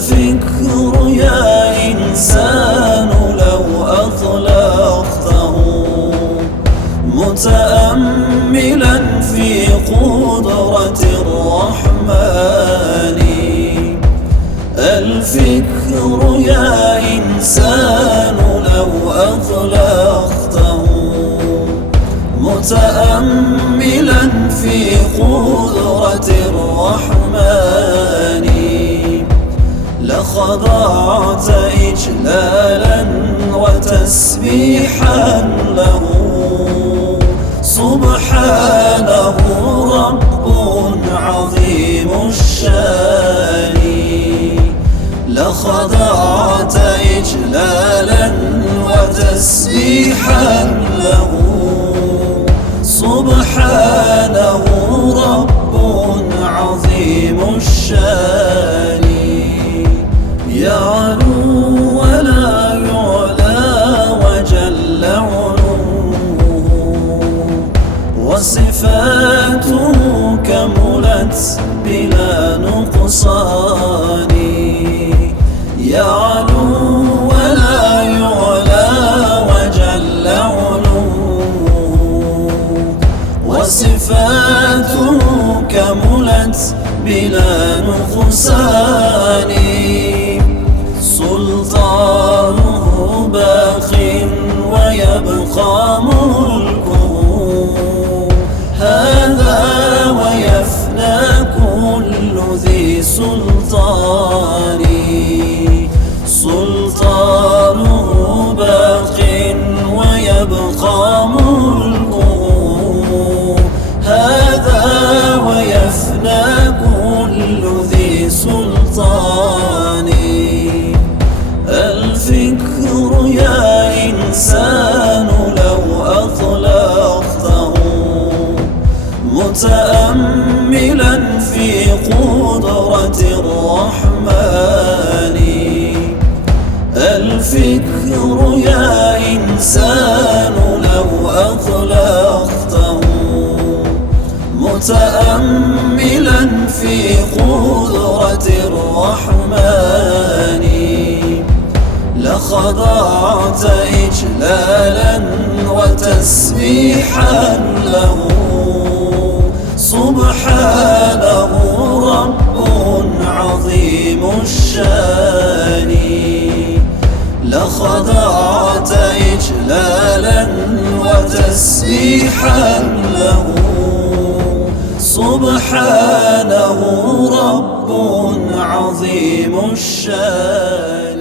الفكر يا إنسان لو أطلقته متأملا في قدرة الرحمن. الفكر يا إنسان لو أطلقته متأملا في قدرة الرحمن لخضعت إجلالا وتسبيحا له. سبحانه رب عظيم الشان، لخضعت إجلالا وتسبيحا له. سبحانه رب عظيم الشان، يعلو ولا يعلى وجل علوه، وصفاته كملت بلا نقصان. يعلو ولا يعلى وجل علوه، وصفاته كملت بلا نقصان. سلطانه باق ويبقى ملكه، هذا ويفنى كل ذي سلطان. سلطانه باق ويبقى ملكه، هذا ويفنى كل ذي سلطان. الفكر يا إنسان لو أطلقته متأملا في قدرة الرحمن. الفكر يا إنسان لو أطلقته متأملا في قدرة الرحمن لخضعت إجلالا وتسبيحا له. سبحانه رب عظيم الشان، لخضعت إجلالا وتسبيحا له. سبحانه رب عظيم الشان.